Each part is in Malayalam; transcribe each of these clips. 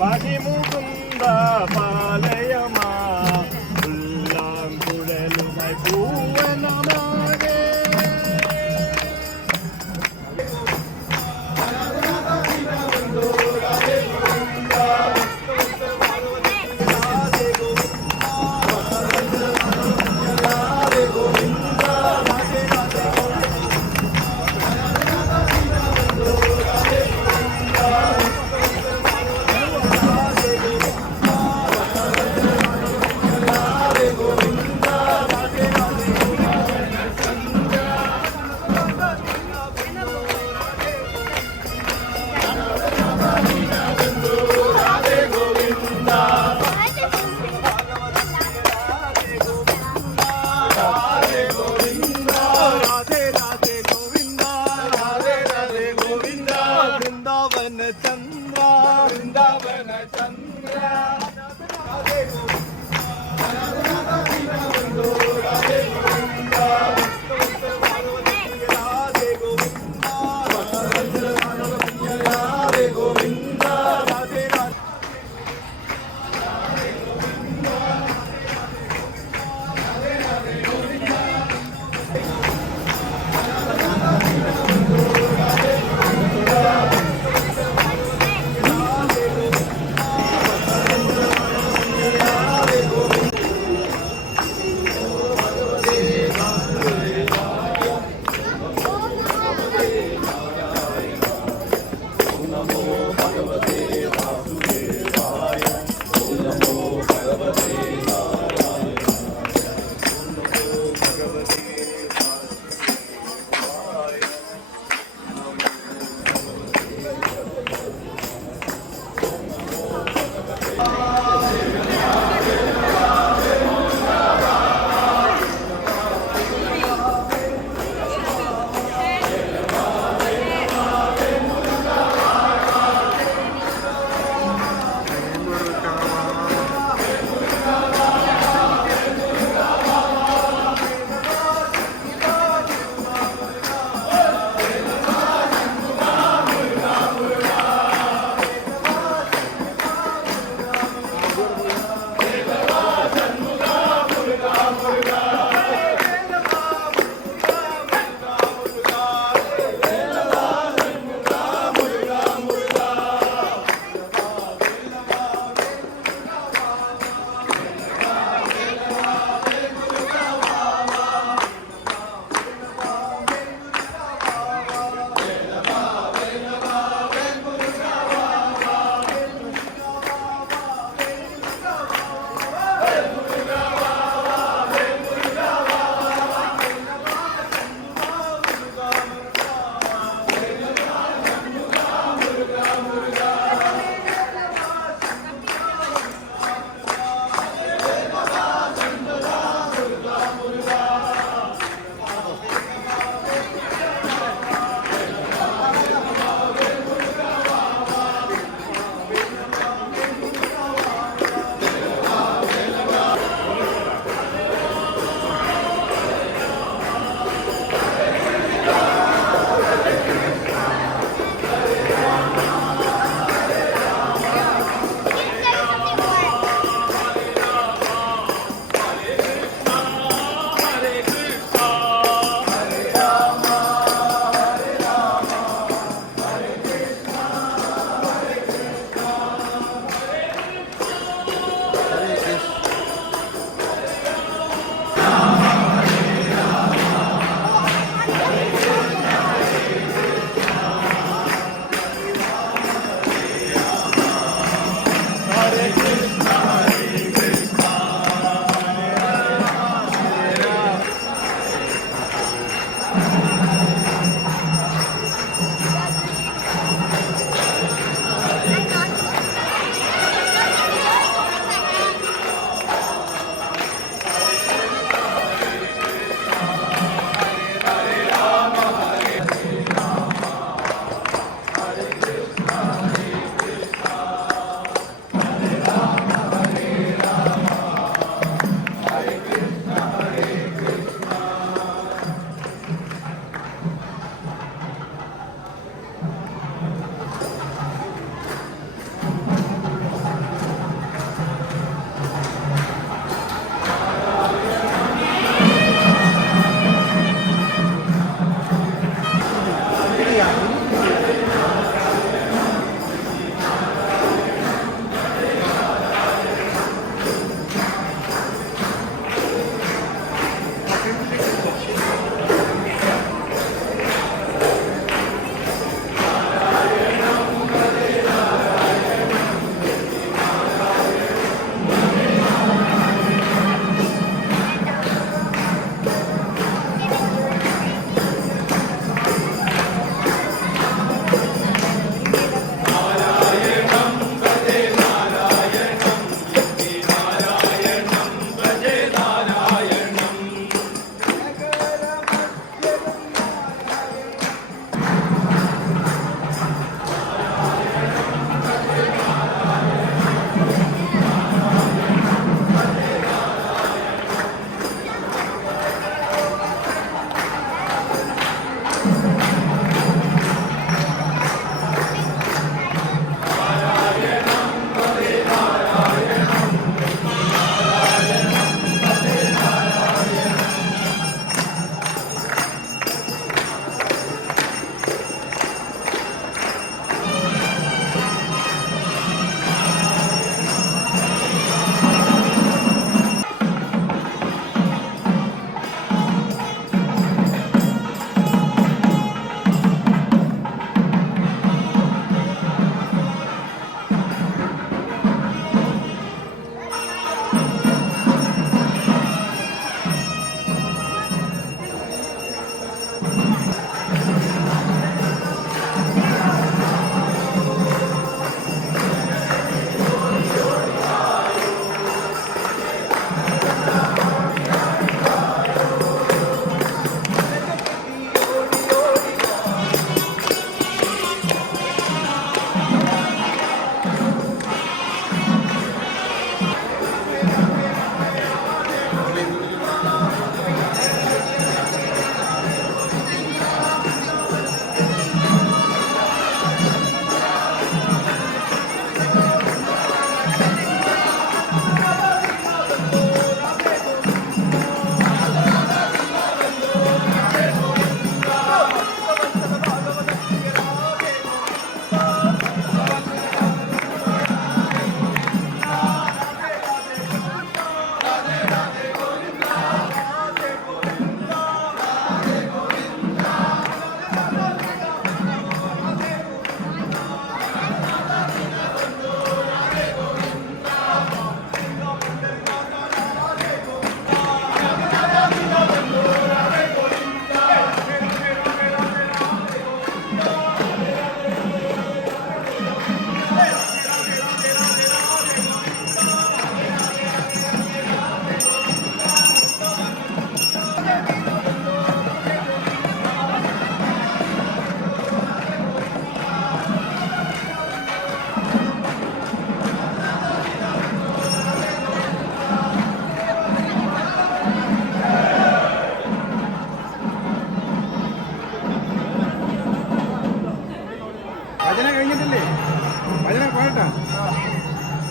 పది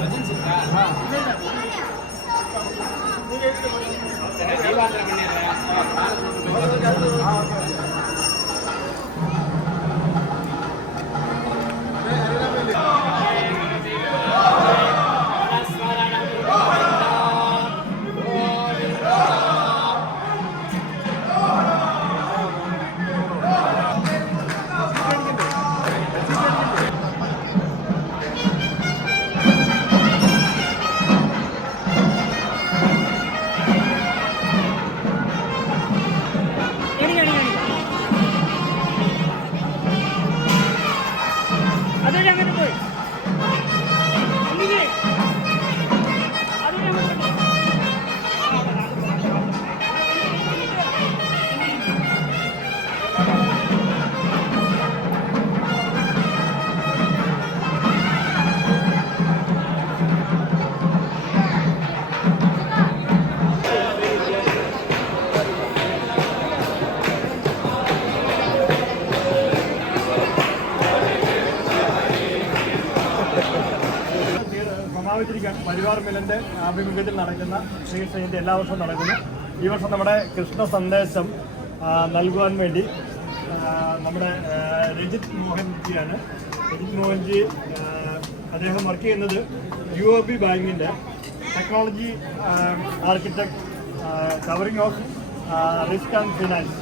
ರಜನ್ ಸಿಕ್ಕ പരിവാർ മിലന്റെ ആഭിമുഖ്യത്തിൽ നടക്കുന്ന ശ്രീകൃഷ്ണജയന്തി എല്ലാ വർഷവും നടക്കുന്നു. ഈ വർഷം നമ്മുടെ കൃഷ്ണ സന്ദേശം നൽകുവാൻ വേണ്ടി നമ്മുടെ രജിത് മോഹൻജിയാണ്. രജിത് മോഹൻജി അദ്ദേഹം വർക്ക് ചെയ്യുന്നത് യു ഒ ബി ബാങ്കിന്റെ technology architect covering of risk and finance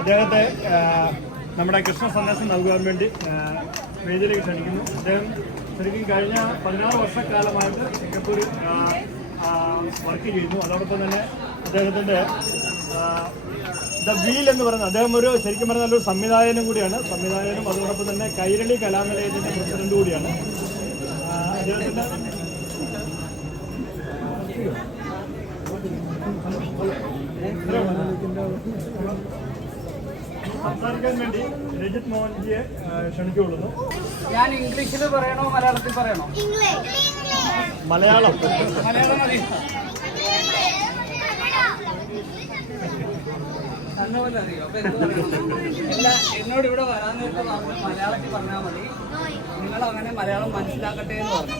അദ്ദേഹത്തെ നമ്മുടെ കൃഷ്ണ സന്ദേശം നൽകുവാൻ വേണ്ടി വേദിയിലേക്ക് ക്ഷണിക്കുന്നു. അദ്ദേഹം ശരിക്കും കഴിഞ്ഞ പതിനാറ് വർഷക്കാലമായിട്ട് സിംഗപ്പൂരിൽ വർക്ക് ചെയ്യുന്നു. അതോടൊപ്പം തന്നെ അദ്ദേഹത്തിന്റെ ദ വീൽ എന്ന് പറയുന്നത് അദ്ദേഹം ഒരു ശരിക്കും പറഞ്ഞാൽ ഒരു സംവിധായകനും കൂടിയാണ്. സംവിധായകനും അതോടൊപ്പം തന്നെ കൈരളി കലാനിലയത്തിന്റെ പ്രസിഡന്റ് കൂടിയാണ്. അദ്ദേഹത്തിന്റെ സംസാരിക്കാൻ വേണ്ടി രജിത് മോഹൻജിയെ ക്ഷണിച്ചുകൊള്ളുന്നു ഞാൻ ഇംഗ്ലീഷിൽ പറയണോ മലയാളത്തിൽ പറയണോ? മലയാളം. മലയാളം മതി. നല്ലപോലെ അറിയോ? അപ്പൊ എന്ത് എന്നോട് ഇവിടെ വരാൻ നേരത്തെ പറഞ്ഞു മലയാളത്തിൽ പറഞ്ഞാൽ മതി. നിങ്ങൾ അങ്ങനെ മലയാളം മനസ്സിലാക്കട്ടെ എന്ന് പറഞ്ഞു.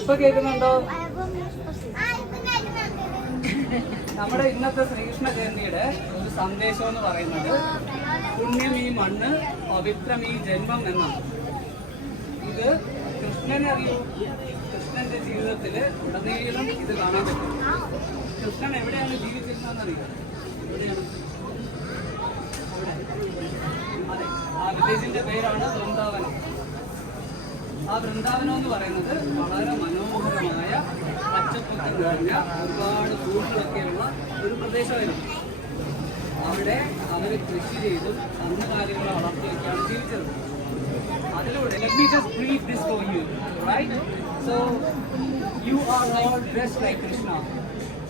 ഇപ്പൊ കേൾക്കുന്നുണ്ടോ. നമ്മുടെ ഇന്നത്തെ ശ്രീകൃഷ്ണ ജയന്തിയുടെ സന്ദേശം എന്ന് പറയുന്നത് പുണ്യം ഈ മണ്ണ് പവിത്രം ഈ ജന്മം എന്നാണ്. ഇത് കൃഷ്ണനെ അറിയൂ. കൃഷ്ണന്റെ ജീവിതത്തിൽ ഉടനീളം ഇത് കാണാൻ പറ്റും. കൃഷ്ണൻ എവിടെയാണ് ജീവിച്ചിരുന്നതെന്ന് അറിയോ അതെ. ആ വില്ലേജിന്റെ പേരാണ് വൃന്ദാവനം. ആ വൃന്ദാവനം എന്ന് പറയുന്നത് വളരെ മനോഹരമായ പച്ചപ്പൊക്കെ നിറഞ്ഞ ഒരുപാട് പൂക്കളൊക്കെയുള്ള ഒരു പ്രദേശമായിരുന്നു. അവിടെ അവർ കൃഷി ചെയ്തും കന്നുകാലികളെ വളർത്തിയൊക്കെയാണ് ജീവിച്ചത് അതിലൂടെ let me just brief this for you right so you are all dressed like krishna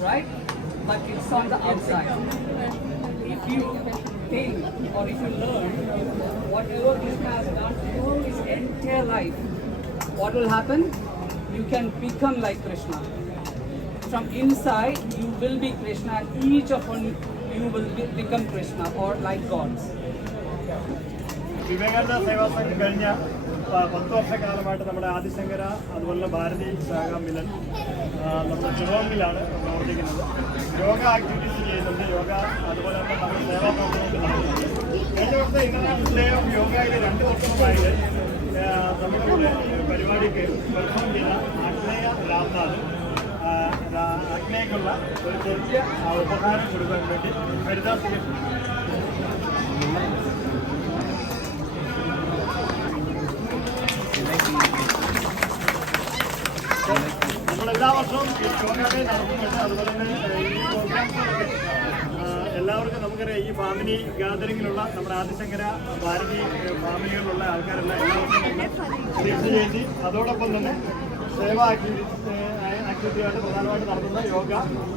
right but it's on the outside if you think or if you learn whatever krishna has done through his entire life what will happen you can become like krishna from inside you will be krishna and each of you will be, become krishna or like gods Vivekananda Seva Sangham കഴിഞ്ഞ പത്ത് വർഷക്കാലമായിട്ട് നമ്മുടെ ആദിശങ്കര അതുപോലെ ഭാരതി ശാഖ മിലൻ നമ്മുടെ ചിറോങ്ങിലാണ് പ്രവർത്തിക്കുന്നത്. യോഗ ആക്ടിവിറ്റീസ് ചെയ്യുന്നുണ്ട്. യോഗ അതുപോലെ തന്നെ നമ്മുടെ സേവാ പ്രവർത്തനങ്ങൾ കഴിഞ്ഞ വർഷം ഇന്റർനാഷണൽ ഡേ ഓഫ് യോഗയിൽ രണ്ട് വർഷമായിട്ട് നമ്മുടെ പരിപാടിക്ക് പെർഫോം ചെയ്ത അക്ഷയ രാംനാഥ്. ഒരു ചെറിയ കൊടുക്കാൻ വേണ്ടി ഹരിദാസ് നമ്മളെല്ലാ വർഷവും ഈ ഡേ അതുപോലെ തന്നെ ഈ പ്രോഗ്രാംസിലൊക്കെ എല്ലാവർക്കും നമുക്കറിയാം ഈ ഫാമിലി ഗാദറിങ്ങിലുള്ള നമ്മുടെ ആദിശങ്കര ഭാരതി ഫാമിലികളിലുള്ള ആൾക്കാരെല്ലാം എല്ലാവർക്കും ജയന്തി അതോടൊപ്പം തന്നെ സേവാ ആക്ടിവിറ്റി ആക്ടിവിറ്റിയായിട്ട് പ്രധാനമായിട്ട് നടത്തുന്ന യോഗ.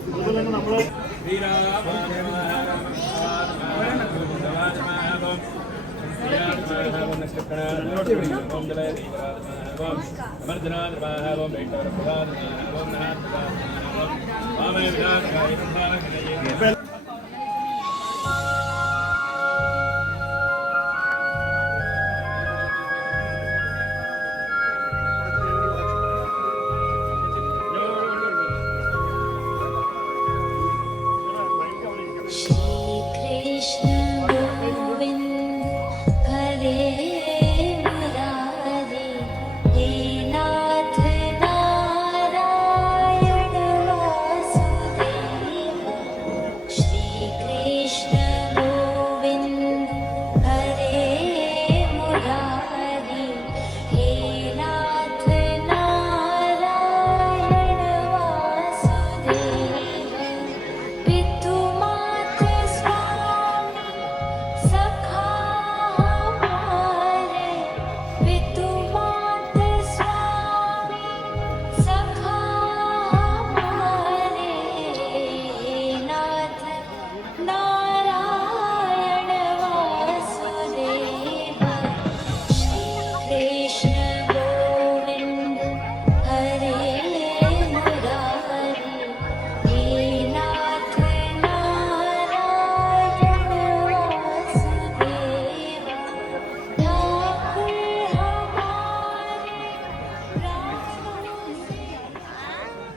അതുപോലെ തന്നെ നമ്മൾ ഇപ്പം Krishna